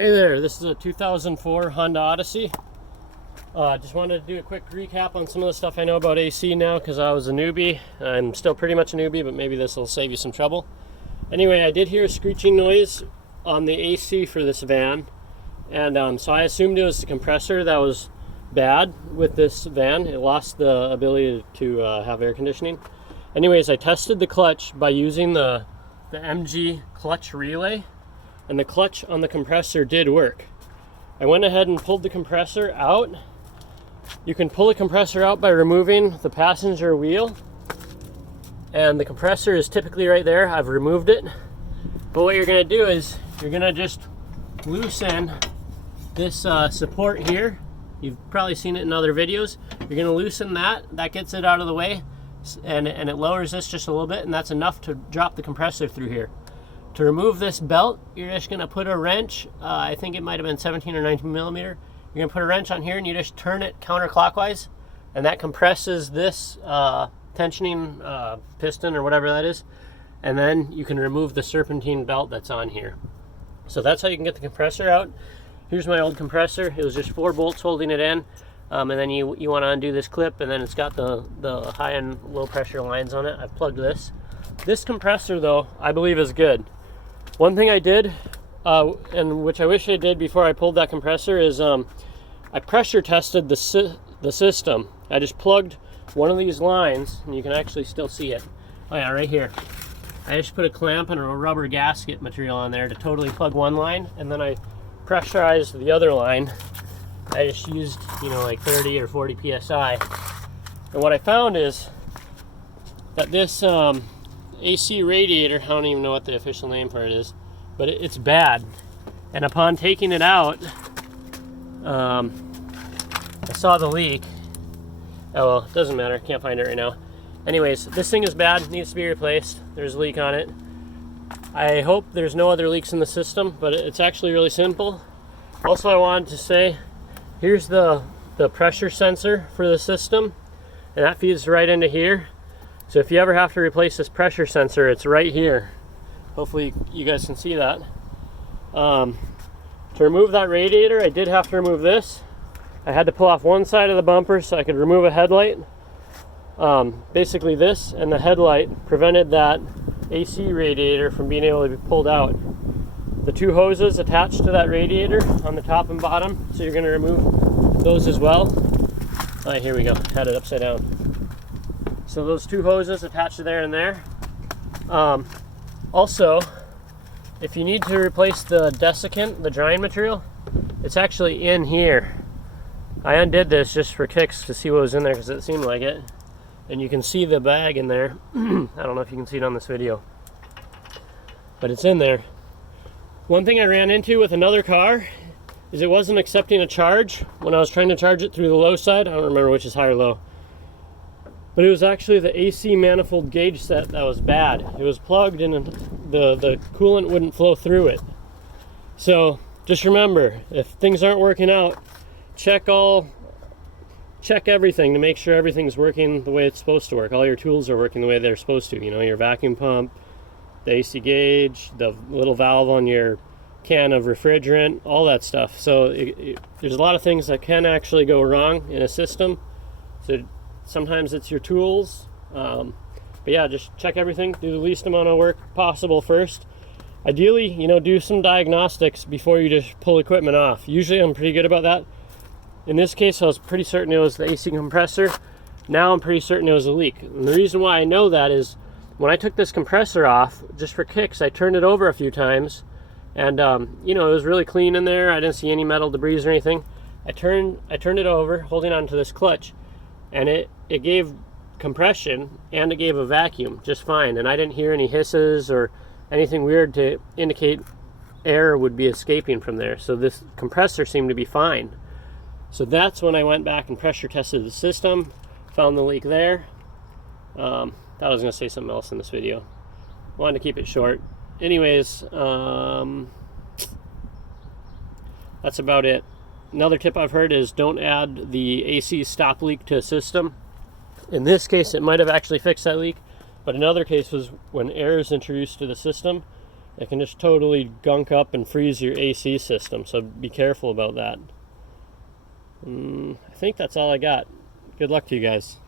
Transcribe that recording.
Hey there, this is a 2004 Honda Odyssey. Just wanted to do a quick recap on some of the stuff I know about AC now because I was a newbie. I'm still pretty much a newbie, but maybe this will save you some trouble. Anyway, I did hear a screeching noise on the AC for this van, and so I assumed it was the compressor that was bad with this van. It lost the ability to have air conditioning. Anyways, I tested the clutch by using the MG clutch relay, and the clutch on the compressor did work. I went ahead and pulled the compressor out. You can pull the compressor out by removing the passenger wheel, and the compressor is typically right there. I've removed it, but what you're going to do is you're going to just loosen this support here. You've probably seen it in other videos. You're going to loosen that gets it out of the way, and it lowers this just a little bit, and that's enough to drop the compressor through here. To remove this belt, you're just going to put a wrench, I think it might have been 17 or 19 millimeter. You're going to put a wrench on here and you just turn it counterclockwise, and that compresses this tensioning piston or whatever that is, and then you can remove the serpentine belt that's on here. So that's how you can get the compressor out. Here's my old compressor. It was just 4 bolts holding it in, and then you want to undo this clip, and then it's got the high and low pressure lines on it. I've plugged this. This compressor, though, I believe is good. One thing I did, and which I wish I did before I pulled that compressor, is I pressure tested the system. I just plugged one of these lines, and you can actually still see it. Oh yeah, right here. I just put a clamp and a rubber gasket material on there to totally plug one line, and then I pressurized the other line. I just used, like 30 or 40 psi. And what I found is that this AC radiator, I don't even know what the official name for it is, but it's bad. And upon taking it out, I saw the leak. Oh well, it doesn't matter, can't find it right now. Anyways, this thing is bad, needs to be replaced. There's a leak on it. I hope there's no other leaks in the system, but it's actually really simple. Also, I wanted to say, here's the pressure sensor for the system, and that feeds right into here. So if you ever have to replace this pressure sensor, it's right here. Hopefully you guys can see that. To remove that radiator, I did have to remove this. I had to pull off one side of the bumper so I could remove a headlight. Basically this and the headlight prevented that AC radiator from being able to be pulled out. The 2 hoses attached to that radiator on the top and bottom, so you're going to remove those as well. All right, here we go, had it upside down. So those 2 hoses attached to there and there. Also, if you need to replace the desiccant, the drying material, it's actually in here. I undid this just for kicks to see what was in there because it seemed like it. And you can see the bag in there. I don't know if you can see it on this video, but it's in there. One thing I ran into with another car is it wasn't accepting a charge when I was trying to charge it through the low side. I don't remember which is high or low. But it was actually the AC manifold gauge set that was bad. It was plugged and the coolant wouldn't flow through it. So just remember, if things aren't working out, check everything to make sure everything's working the way it's supposed to work. All your tools are working the way they're supposed to. Your vacuum pump, the AC gauge, the little valve on your can of refrigerant, all that stuff. So there's a lot of things that can actually go wrong in a system. So sometimes it's your tools, but yeah, just check everything, do the least amount of work possible first. Ideally, do some diagnostics before you just pull equipment off. Usually I'm pretty good about that. In this case, I was pretty certain it was the AC compressor. Now I'm pretty certain it was a leak. And the reason why I know that is when I took this compressor off, just for kicks, I turned it over a few times, and it was really clean in there. I didn't see any metal debris or anything. I turned it over, holding on to this clutch, and it gave compression and it gave a vacuum just fine, and I didn't hear any hisses or anything weird to indicate air would be escaping from there. So this compressor seemed to be fine. So that's when I went back and pressure tested the system, found the leak there. I was going to say something else in this video. Wanted to keep it short. Anyways, that's about it. Another tip I've heard is don't add the AC stop leak to a system. In this case, it might have actually fixed that leak, but another case was when air is introduced to the system It can just totally gunk up and freeze your AC system, so be careful about that. I think that's all I got. Good luck to you guys.